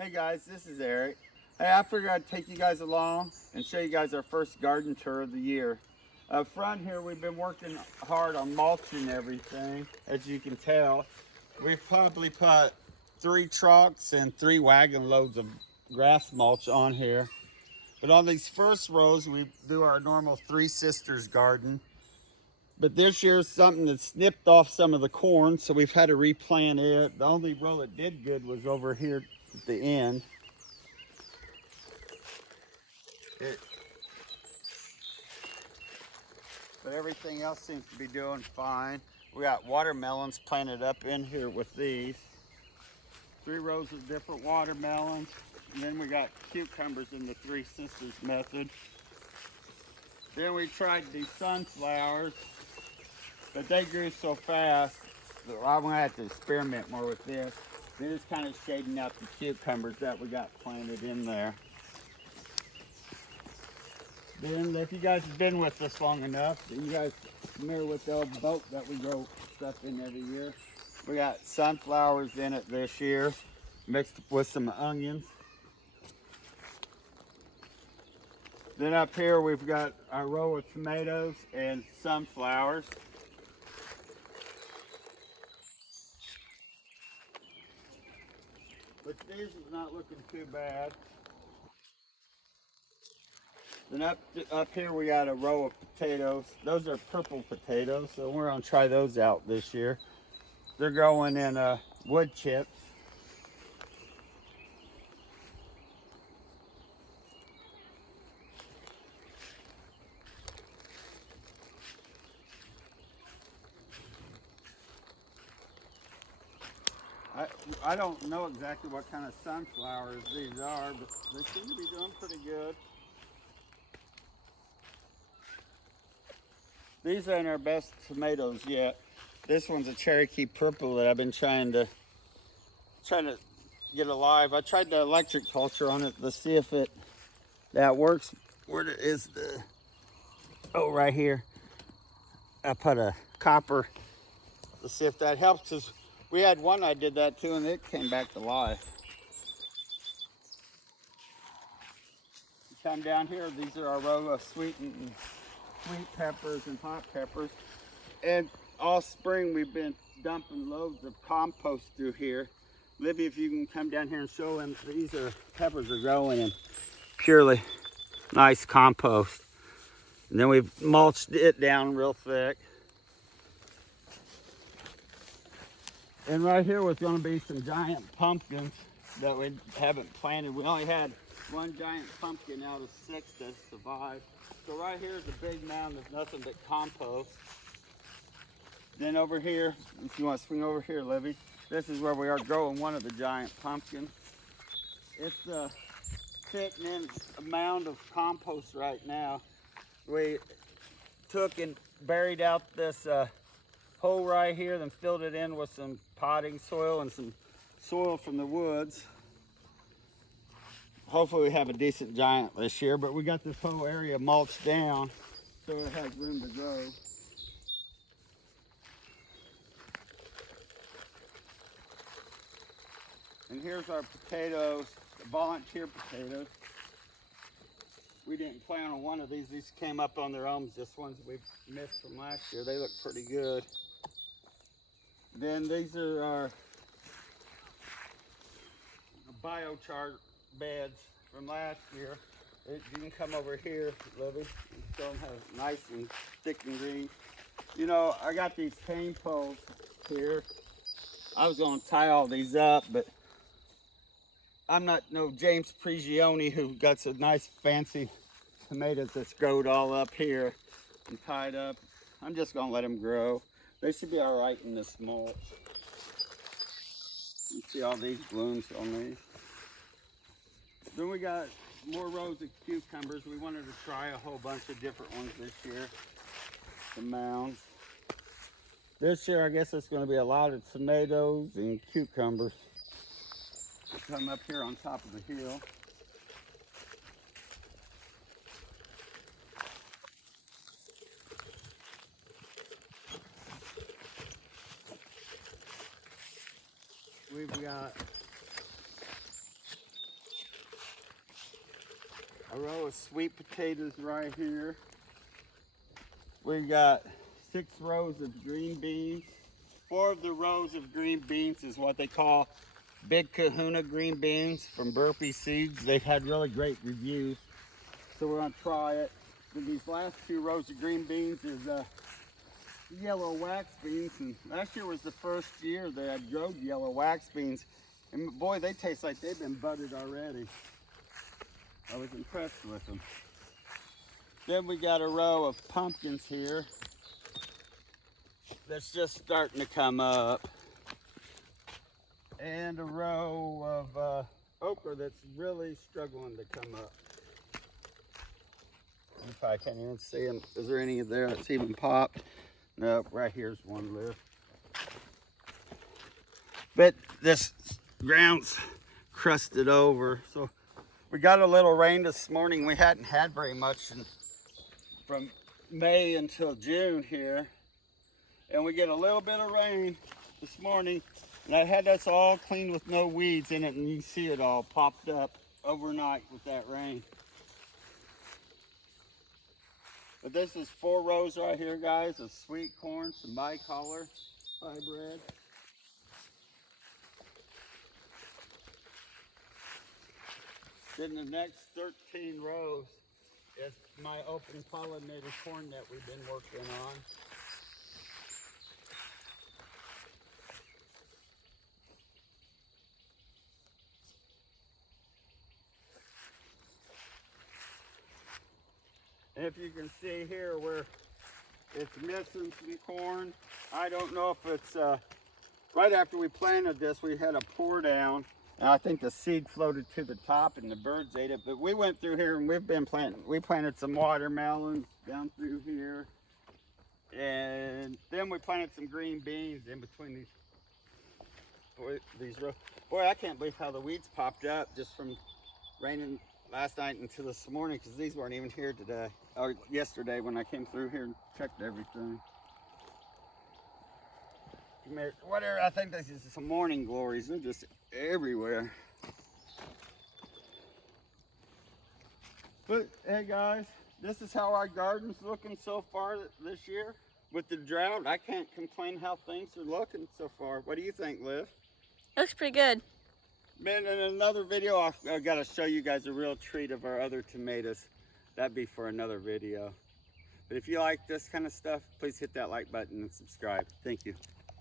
Hey guys, this is Eric. Hey, I figured I'd take you guys along and show you guys our first garden tour of the year. Up front here, we've been working hard on mulching everything, as you can tell. We've probably put 3 trucks and 3 wagon loads of grass mulch on here. But on these first rows, we do our normal Three Sisters garden. But this year, something that snipped off some of the corn, so we've had to replant it. The only row that did good was over here at the end. But everything else seems to be doing fine. We got watermelons planted up in here with these. 3 rows of different watermelons. And then we got cucumbers in the Three Sisters method. Then we tried these sunflowers, but they grew so fast that I'm gonna have to experiment more with this. Then it's kind of shading out the cucumbers that we got planted in there. Then if you guys have been with us long enough, you guys familiar with the old boat that we grow stuff in every year. We got sunflowers in it this year, mixed with some onions. Then up here we've got our row of tomatoes and sunflowers. But this is not looking too bad. Then up here we got a row of potatoes. Those are purple potatoes, so we're gonna try those out this year. They're growing in wood chips. I don't know exactly what kind of sunflowers these are, but they seem to be doing pretty good. These aren't our best tomatoes yet. This one's a Cherokee purple that I've been trying to get alive. I tried the electric culture on it to see if that works. Where is the, oh, right here. I put a copper to see if that helps, because we had one I did that to and it came back to life. You come down here, these are our row of sweet peppers and hot peppers. And all spring we've been dumping loads of compost through here. Libby, if you can come down here and show them, peppers are growing in purely nice compost. And then we've mulched it down real thick. And right here was going to be some giant pumpkins that we haven't planted. We only had 1 giant pumpkin out of 6 that survived. So right here is a big mound of nothing but compost. Then over here, if you want to swing over here, Libby, this is where we are growing one of the giant pumpkins. It's sitting in a mound of compost right now. We took and buried out this hole right here, then filled it in with some potting soil and some soil from the woods. Hopefully we have a decent giant this year, but we got this whole area mulched down so it has room to grow. And here's our potatoes, the volunteer potatoes. We didn't plan on one of these. These came up on their own, just ones we missed from last year. They look pretty good. Then these are our biochar beds from last year. You can come over here, Libby, and show them how nice and thick and green. You know, I got these cane poles here. I was gonna tie all these up, but I'm not no James Prigioni who got some nice fancy tomatoes that's growed all up here and tied up. I'm just gonna let them grow. They should be all right in this mulch. You see all these blooms on these. Then we got more rows of cucumbers. We wanted to try a whole bunch of different ones this year. The mounds. This year, I guess it's going to be a lot of tomatoes and cucumbers. Come up here on top of the hill. We've got row of sweet potatoes right here. We've got 6 rows of green beans. 4 of the rows of green beans is what they call Big Kahuna green beans from Burpee Seeds. They've had really great reviews, so we're gonna try it. Then these last 2 rows of green beans is yellow wax beans, and last year was the first year they had grown yellow wax beans, and boy, they taste like they've been buttered already. I was impressed with them. Then we got a row of pumpkins here that's just starting to come up, and a row of okra that's really struggling to come up. You probably can't even see them. Is there any there that's even popped? Nope, right here's one left. But this ground's crusted over, so we got a little rain this morning. We hadn't had very much from May until June here, and we get a little bit of rain this morning, and I had this all cleaned with no weeds in it, and you can see it all popped up overnight with that rain. But this is 4 rows right here, guys, of sweet corn, some bicolor, hybrid. Then the next 13 rows is my open pollinator corn that we've been working on. And if you can see here where it's missing some corn, I don't know if it's, right after we planted this, we had a pour down, and I think the seed floated to the top and the birds ate it, but we went through here and we've been planting. We planted some watermelons down through here, and then we planted some green beans in between these rows. Boy, I can't believe how the weeds popped up just from raining last night until this morning, because these weren't even here today, or yesterday when I came through here and checked everything. Whatever, I think this is some morning glories. They're just everywhere. But hey guys, this is how our garden's looking so far this year. With the drought, I can't complain how things are looking so far. What do you think, Liv? Looks pretty good. Man, in another video, I've got to show you guys a real treat of our other tomatoes. That'd be for another video. But if you like this kind of stuff, please hit that like button and subscribe. Thank you.